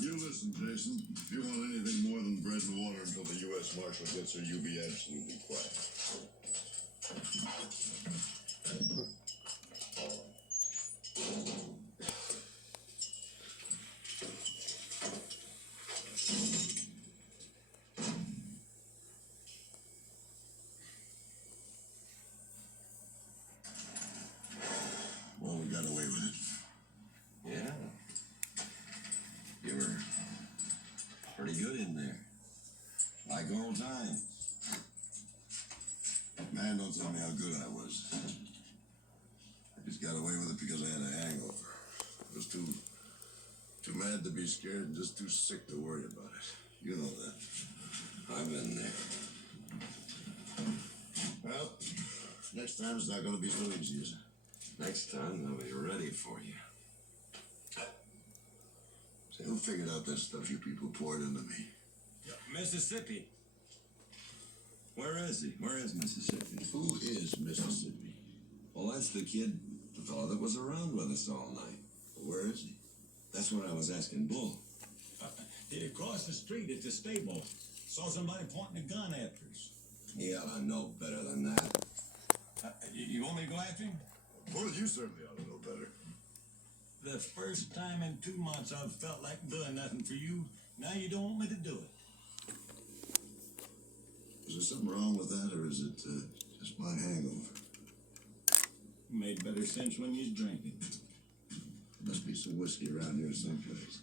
You listen, Jason. If you want anything more than bread and water until the U.S. Marshal gets here, you be absolutely quiet. Well, we got away with it. Yeah. You were pretty good in there. Like old times. Man, don't tell me how good I was. I just got away with it because I had a hangover. I was too mad to be scared and just too sick to worry about it. You know that. I've been there. Well, next time it's not going to be so easy, is it? Next time, they'll be ready for you. Say, who figured out that stuff you people poured into me? Mississippi. Where is he? Where is Mississippi? Who is Mississippi? Well, that's the kid, the fellow that was around with us all night. Where is he? That's what I was asking Bull. He crossed the street at the stable. Saw somebody pointing a gun after us. He ought to know better than that. You want me to go after him? Well, you certainly ought to know better. The first time in 2 months I've felt like doing nothing for you. Now you don't want me to do it. Is there something wrong with that, or is it just my hangover? Made better sense when you was drinking. Must be some whiskey around here someplace.